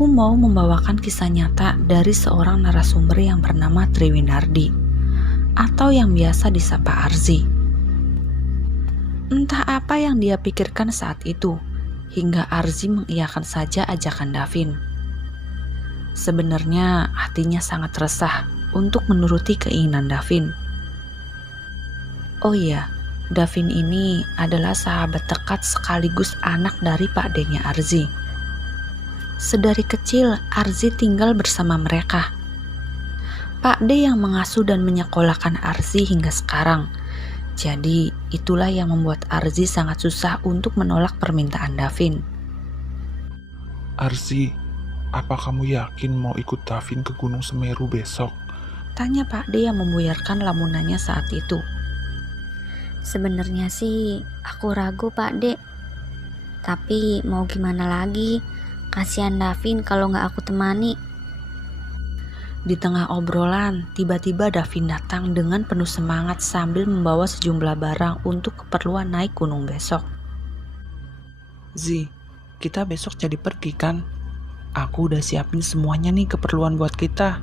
Aku mau membawakan kisah nyata dari seorang narasumber yang bernama Triwinardi, atau yang biasa disapa Arzi. Entah apa yang dia pikirkan saat itu, hingga Arzi mengiyakan saja ajakan Davin. Sebenarnya hatinya sangat resah untuk menuruti keinginan Davin. Oh iya, Davin ini adalah sahabat dekat sekaligus anak dari Pak D-nya Arzi. Sedari kecil, Arzi tinggal bersama mereka. Pak D yang mengasuh dan menyekolahkan Arzi hingga sekarang. Jadi, itulah yang membuat Arzi sangat susah untuk menolak permintaan Davin. Arzi, apa kamu yakin mau ikut Davin ke Gunung Semeru besok? Tanya Pak D yang membuyarkan lamunannya saat itu. Sebenarnya sih aku ragu Pak D. Tapi mau gimana lagi? Kasihan Davin kalau nggak aku temani. Di tengah obrolan, tiba-tiba Davin datang dengan penuh semangat sambil membawa sejumlah barang untuk keperluan naik gunung besok. Zi, kita besok jadi pergi kan? Aku udah siapin semuanya nih keperluan buat kita.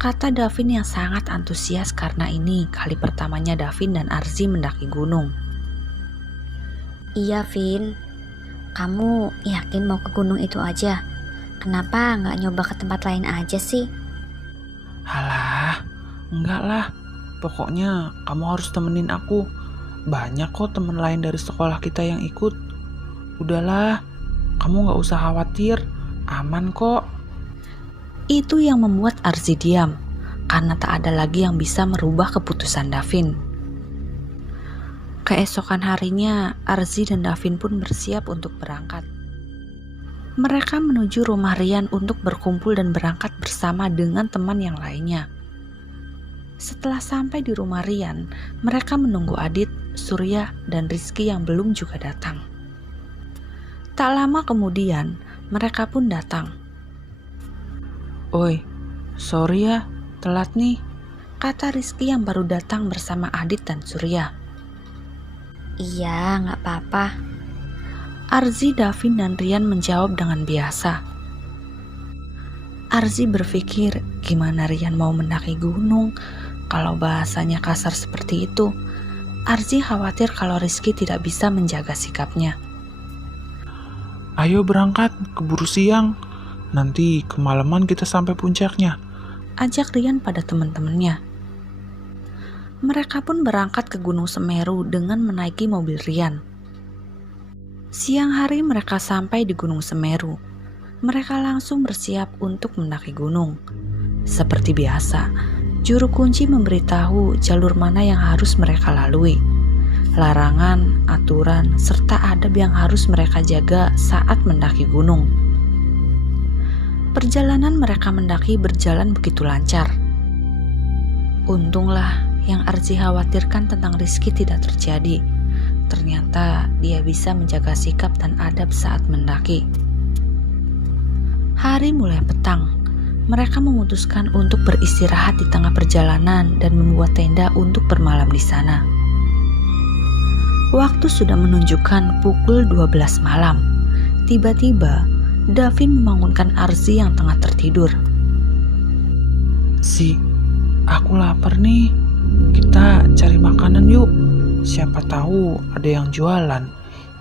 Kata Davin yang sangat antusias karena ini kali pertamanya Davin dan Arzi mendaki gunung. Iya Vin, kamu yakin mau ke gunung itu aja? Kenapa nggak nyoba ke tempat lain aja sih? Halah, enggak lah. Pokoknya kamu harus temenin aku. Banyak kok temen lain dari sekolah kita yang ikut. Udahlah, kamu gak usah khawatir. Aman kok. Itu yang membuat Arzi diam, karena tak ada lagi yang bisa merubah keputusan Davin. Keesokan harinya, Arzi dan Davin pun bersiap untuk berangkat. Mereka menuju rumah Rian untuk berkumpul dan berangkat bersama dengan teman yang lainnya. Setelah sampai di rumah Rian, mereka menunggu Adit, Surya, dan Rizky yang belum juga datang. Tak lama kemudian, mereka pun datang. Oi, sorry ya, telat nih. Kata Rizky yang baru datang bersama Adit dan Surya. Iya, nggak apa-apa. Arzi, Davin, dan Rian menjawab dengan biasa. Arzi berpikir gimana Rian mau mendaki gunung kalau bahasanya kasar seperti itu. Arzi khawatir kalau Rizky tidak bisa menjaga sikapnya. Ayo berangkat, keburu siang. Nanti kemalaman kita sampai puncaknya. Ajak Rian pada teman-temannya. Mereka pun berangkat ke Gunung Semeru dengan menaiki mobil Rian. Siang hari mereka sampai di Gunung Semeru. Mereka langsung bersiap untuk mendaki gunung. Seperti biasa, juru kunci memberitahu jalur mana yang harus mereka lalui. Larangan, aturan, serta adab yang harus mereka jaga saat mendaki gunung. Perjalanan mereka mendaki berjalan begitu lancar. Untunglah yang Arzi khawatirkan tentang Rizky tidak terjadi. Ternyata dia bisa menjaga sikap dan adab saat mendaki. Hari mulai petang. Mereka memutuskan untuk beristirahat di tengah perjalanan dan membuat tenda untuk bermalam di sana. Waktu sudah menunjukkan pukul 12 malam. Tiba-tiba, Davin membangunkan Arzi yang tengah tertidur. Si, aku lapar nih. Kita cari makanan yuk. Siapa tahu ada yang jualan.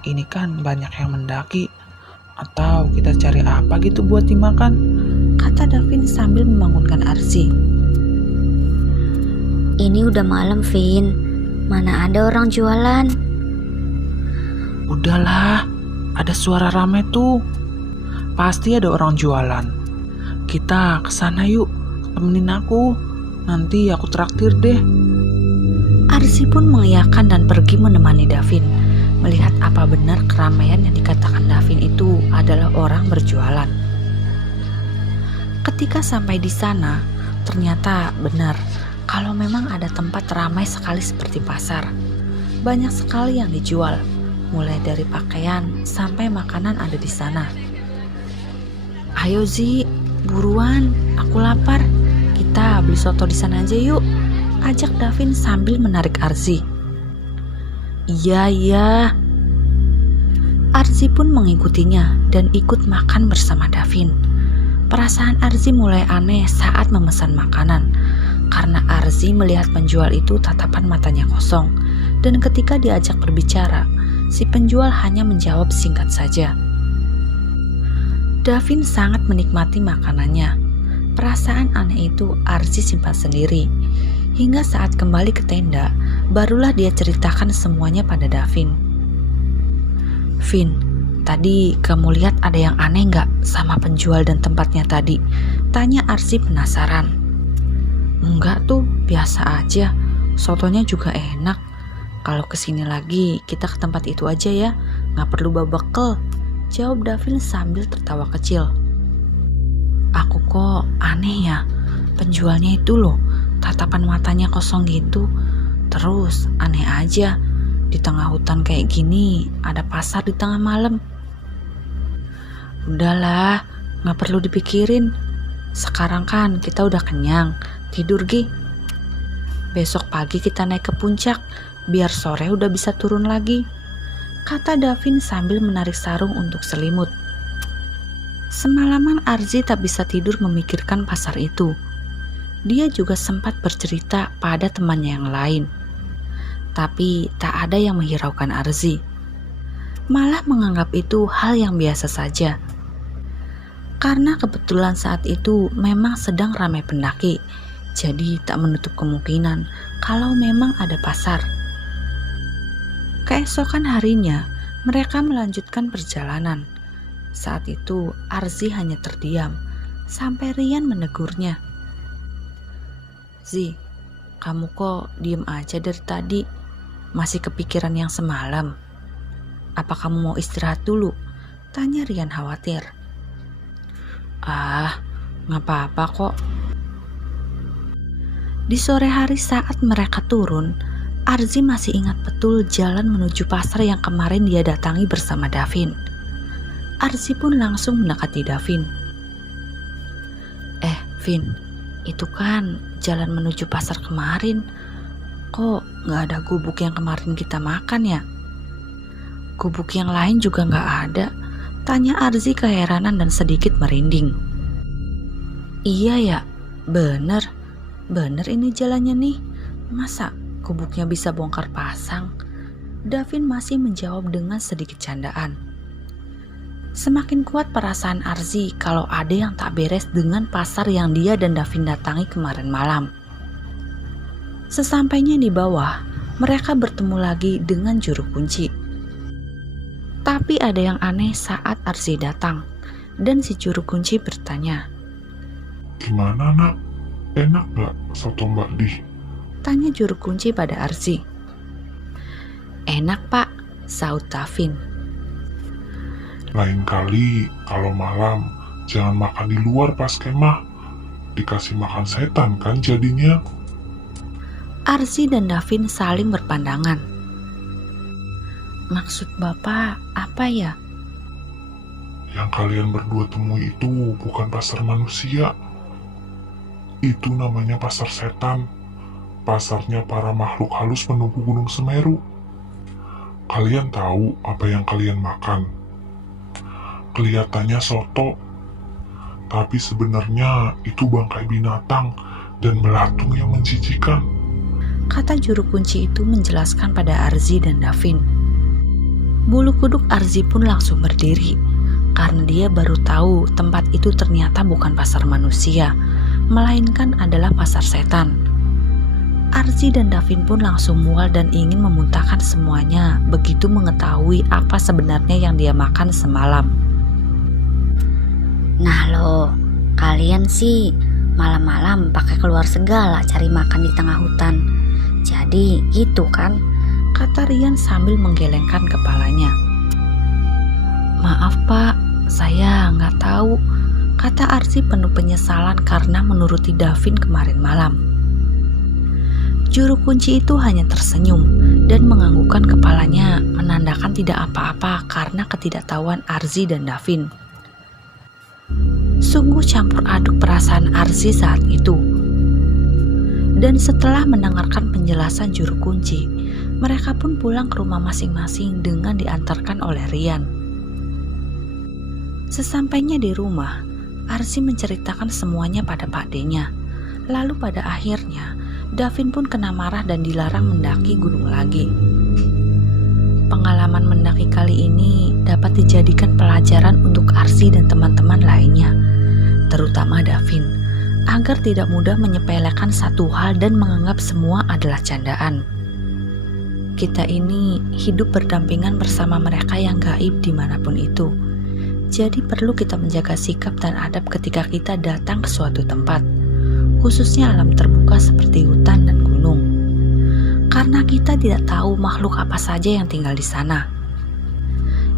Ini kan banyak yang mendaki. Atau kita cari apa gitu buat dimakan? Kata Davin sambil membangunkan Arzi. Ini udah malam Vin, mana ada orang jualan? Udahlah, ada suara rame tuh. Pasti ada orang jualan. Kita kesana yuk, temenin aku. Nanti aku traktir deh. Arzi pun mengiyakan dan pergi menemani Davin. Melihat apa benar keramaian yang dikatakan Davin itu adalah orang berjualan. Ketika sampai di sana, ternyata benar kalau memang ada tempat ramai sekali seperti pasar. Banyak sekali yang dijual, mulai dari pakaian sampai makanan ada di sana. Ayo Zi, buruan, aku lapar. Kita beli soto di sana aja yuk. Ajak Davin sambil menarik Arzi. Iya. Arzi pun mengikutinya dan ikut makan bersama Davin. Perasaan Arzi mulai aneh saat memesan makanan, karena Arzi melihat penjual itu tatapan matanya kosong, dan ketika diajak berbicara, si penjual hanya menjawab singkat saja. Davin sangat menikmati makanannya. Perasaan aneh itu Arzi simpan sendiri. Hingga saat kembali ke tenda, barulah dia ceritakan semuanya pada Davin. "Vin, tadi kamu lihat ada yang aneh nggak sama penjual dan tempatnya tadi?" Tanya Arzi penasaran. "Enggak tuh, biasa aja. Sotonya juga enak. Kalau kesini lagi, kita ke tempat itu aja ya. Nggak perlu bawa bekal," jawab Davin sambil tertawa kecil. "Aku kok aneh ya, penjualnya itu loh, tatapan matanya kosong gitu. Terus aneh aja, di tengah hutan kayak gini ada pasar di tengah malam." "Udahlah, gak perlu dipikirin. Sekarang kan kita udah kenyang, tidur Gi. Besok pagi kita naik ke puncak, biar sore udah bisa turun lagi," kata Davin sambil menarik sarung untuk selimut. Semalaman Arzi tak bisa tidur memikirkan pasar itu. Dia juga sempat bercerita pada temannya yang lain. Tapi tak ada yang menghiraukan Arzi. Malah menganggap itu hal yang biasa saja. Karena kebetulan saat itu memang sedang ramai pendaki, jadi tak menutup kemungkinan kalau memang ada pasar. Keesokan harinya, mereka melanjutkan perjalanan. Saat itu Arzi hanya terdiam, sampai Rian menegurnya. "Zi, kamu kok diem aja dari tadi? Masih kepikiran yang semalam? Apa kamu mau istirahat dulu?" tanya Rian khawatir. "Ah, gak apa-apa kok." Di sore hari saat mereka turun, Arzi masih ingat betul jalan menuju pasar yang kemarin dia datangi bersama Davin. Arzi pun langsung mendekati Davin. Vin, itu kan jalan menuju pasar kemarin. Kok gak ada gubuk yang kemarin kita makan ya? Gubuk yang lain juga gak ada, tanya Arzi keheranan dan sedikit merinding. "Iya ya, bener ini jalannya nih. Masa gubuknya bisa bongkar pasang?" Davin masih menjawab dengan sedikit candaan. Semakin kuat perasaan Arzi kalau ada yang tak beres dengan pasar yang dia dan Davin datangi kemarin malam. Sesampainya di bawah, mereka bertemu lagi dengan juru kunci. Tapi ada yang aneh saat Arzi datang, dan si juru kunci bertanya. "Gimana nak? Enak gak soto Mbak Di?" tanya juru kunci pada Arzi. "Enak Pak," sahut Davin. "Lain kali kalau malam jangan makan di luar pas kemah. Dikasih makan setan kan jadinya." Arzi dan Davin saling berpandangan. "Maksud Bapak apa ya?" "Yang kalian berdua temui itu bukan pasar manusia. Itu namanya pasar setan. Pasarnya para makhluk halus penunggu Gunung Semeru. Kalian tahu apa yang kalian makan? Kelihatannya soto, tapi sebenarnya itu bangkai binatang dan belatung yang menjijikan," kata juru kunci itu menjelaskan pada Arzi dan Davin. Bulu kuduk Arzi pun langsung berdiri, karena dia baru tahu tempat itu ternyata bukan pasar manusia, melainkan adalah pasar setan. Arzi dan Davin pun langsung mual dan ingin memuntahkan semuanya begitu mengetahui apa sebenarnya yang dia makan semalam. Nah lo, kalian sih malam-malam pakai keluar segala cari makan di tengah hutan. Jadi gitu kan? Kata Rian sambil menggelengkan kepalanya. "Maaf Pak, saya nggak tahu," kata Arzi penuh penyesalan karena menuruti Davin kemarin malam. Juru kunci itu hanya tersenyum dan menganggukkan kepalanya menandakan tidak apa-apa karena ketidaktahuan Arzi dan Davin. Sungguh campur aduk perasaan Arzi saat itu. Dan setelah mendengarkan penjelasan juru kunci, mereka pun pulang ke rumah masing-masing dengan diantarkan oleh Rian. Sesampainya di rumah, Arsi menceritakan semuanya pada Pak D-nya. Lalu pada akhirnya, Davin pun kena marah dan dilarang mendaki gunung lagi. Pengalaman mendaki kali ini dapat dijadikan pelajaran untuk Arsi dan teman-teman lainnya, terutama Davin, agar tidak mudah menyepelekan satu hal dan menganggap semua adalah candaan. Kita ini hidup berdampingan bersama mereka yang gaib dimanapun itu. Jadi perlu kita menjaga sikap dan adab ketika kita datang ke suatu tempat, khususnya alam terbuka seperti hutan dan gunung. Karena kita tidak tahu makhluk apa saja yang tinggal di sana.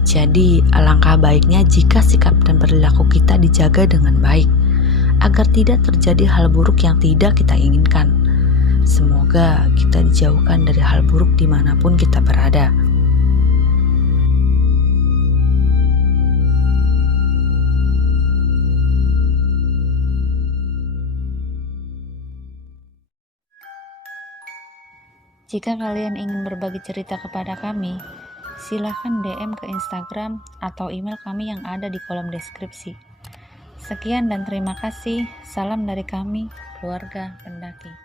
Jadi alangkah baiknya jika sikap dan perilaku kita dijaga dengan baik, agar tidak terjadi hal buruk yang tidak kita inginkan. Semoga kita dijauhkan dari hal buruk dimanapun kita berada. Jika kalian ingin berbagi cerita kepada kami, silahkan DM ke Instagram atau email kami yang ada di kolom deskripsi. Sekian dan terima kasih. Salam dari kami, keluarga pendaki.